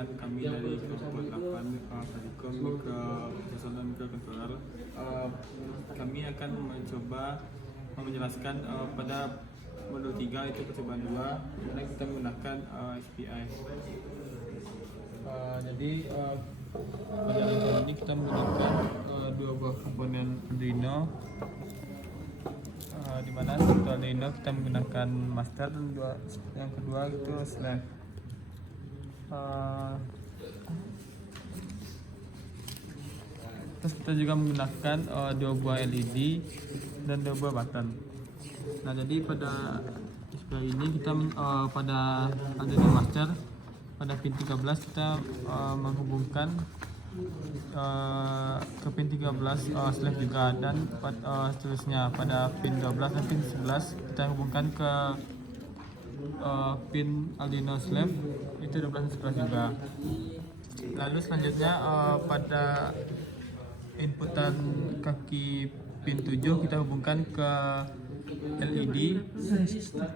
perkenalkan kami dari kelompok 8 Pradikom ke personal ke controller. Kami akan mencoba menjelaskan pada modul 3 itu percobaan 2 dimana kita menggunakan SPI. Jadi pada video ini kita menggunakan dua buah komponen Arduino, di mana satu Arduino kita menggunakan master dan yang kedua itu slave. Terus kita juga menggunakan dua buah LED dan dua buah button. Nah, jadi pada display ini kita pada Arduino master pada pin 13 kita menghubungkan ke pin 13 slave juga, dan seterusnya pada pin 12 dan pin 11 kita hubungkan ke pin Arduino slave itu 12 dan 11 juga. Lalu selanjutnya pada inputan kaki pin 7 kita hubungkan ke LED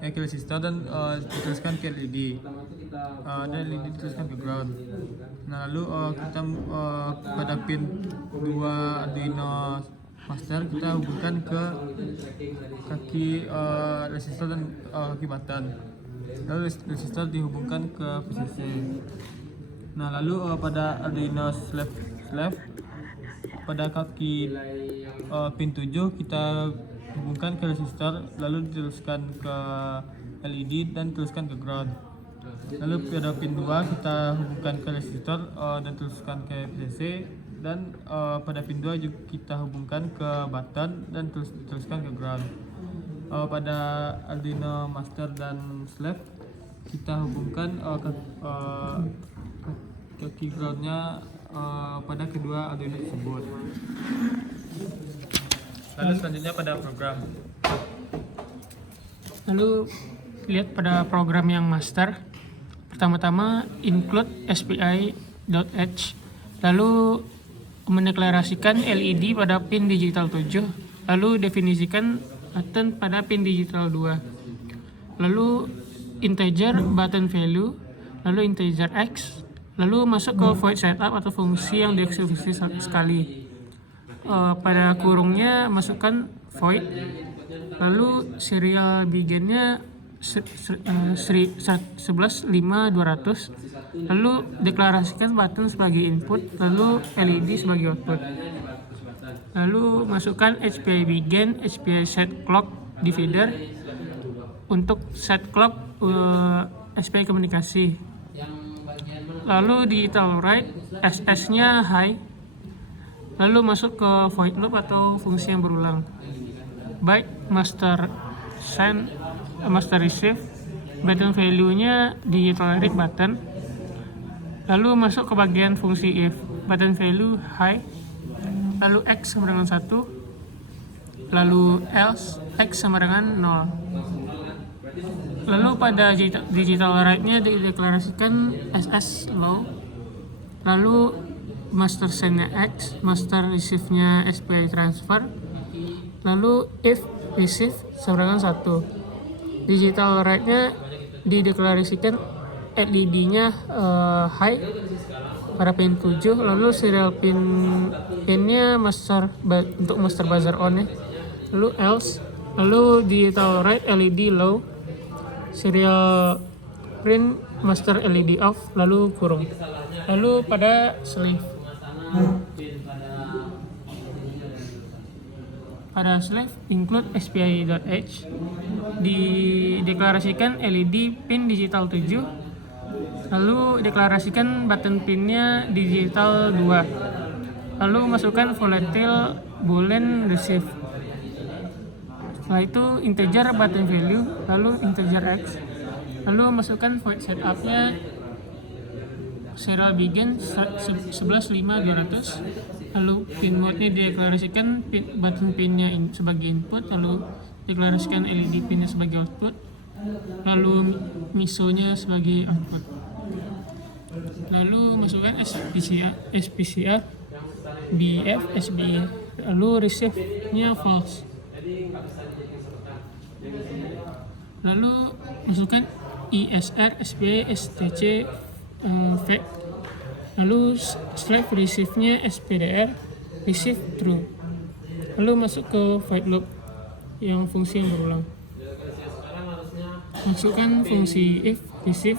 ke resistor dan diteruskan ke LED dan LED diteruskan ke ground. Nah, lalu kita pada pin 2 Arduino master kita hubungkan ke kaki resistor dan kaki button, lalu resistor dihubungkan ke VCC. Nah, lalu pada Arduino slave pada kaki pin 7 kita hubungkan ke resistor, lalu diteruskan ke LED dan teruskan ke ground. Lalu pada pin 2 kita hubungkan ke resistor dan teruskan ke VCC, dan pada pin 2 juga kita hubungkan ke button dan teruskan ke ground. Pada Arduino master dan slave kita hubungkan kaki groundnya pada kedua Arduino tersebut. Lalu selanjutnya pada program. Lalu lihat pada program yang master. Pertama-tama include SPI.h, lalu mendeklarasikan LED pada pin digital 7, lalu definisikan button pada pin digital 2, lalu integer button value, lalu integer x, lalu masuk ke void setup atau fungsi yang dieksekusi sekali. Pada kurungnya masukkan void, lalu serial beginnya 11.5.200, lalu deklarasikan button sebagai input, lalu LED sebagai output, lalu masukkan SPI begin, SPI set clock divider untuk set clock SPI komunikasi, lalu digital write SS nya high, lalu masuk ke void loop atau fungsi yang berulang. Byte master send, master receive, button value-nya digital read button, lalu masuk ke bagian fungsi if, button value high, lalu x sama dengan 1, lalu else x sama dengan 0. Lalu pada digital write-nya dideklarasikan SS low, lalu master send-nya X, master receive-nya SPI transfer, lalu if receive sama dengan 1. Digital write-nya dideklarasikan LED-nya high pada pin 7, lalu serial pin-nya untuk master buzzer on ya. Lalu else, lalu digital write LED low, serial print master LED off, lalu kurung. Lalu pada slave. Pada slave include SPI.h, dideklarasikan LED pin digital 7, lalu deklarasikan button pinnya digital 2, lalu masukkan volatile boolean receive. Setelah itu integer button value, lalu integer x, lalu masukkan void setupnya serial begin 11.5.200, lalu pin mode-nya dideklarasikan button pinnya sebagai input, lalu deklarasikan LED pinnya sebagai output, lalu MISO-nya sebagai output, lalu masukkan SPCR, BF, SBE, lalu receive-nya false, lalu masukkan ISR, SBE, STC, fake, Lalu slave receive-nya SPDR receive true. Lalu masuk ke void loop yang fungsi yang berulang. Masukkan fungsi if receive.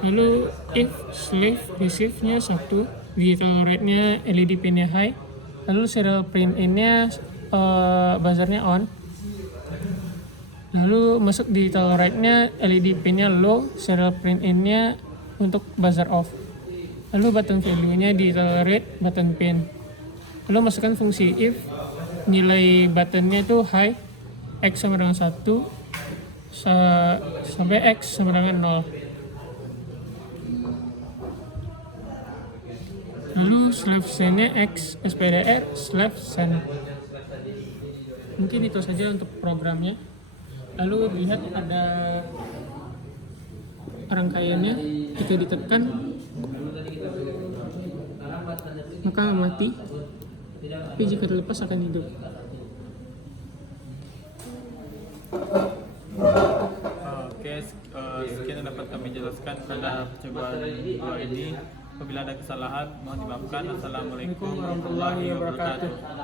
Lalu if slave receive-nya 1, di tolerate-nya LED pin-nya high. Lalu serial print in-nya buzzer-nya on. Lalu masuk di tolerate-nya LED pin-nya low, serial print in-nya untuk buzzer off. Lalu button value-nya di tolerate button pin. Lalu masukkan fungsi if, nilai buttonnya itu high, x sama dengan 1 sampai x sama dengan 0. Lalu slave send-nya x SPDR slave send. Mungkin itu saja untuk programnya. Lalu lihat ada rangkaiannya, jika ditekan maka mati, tapi jika dilepas akan hidup. Oke, sekian yang dapat kami jelaskan pada percobaan dua ini. Apabila ada kesalahan mohon dimaafkan. Assalamualaikum warahmatullahi wabarakatuh.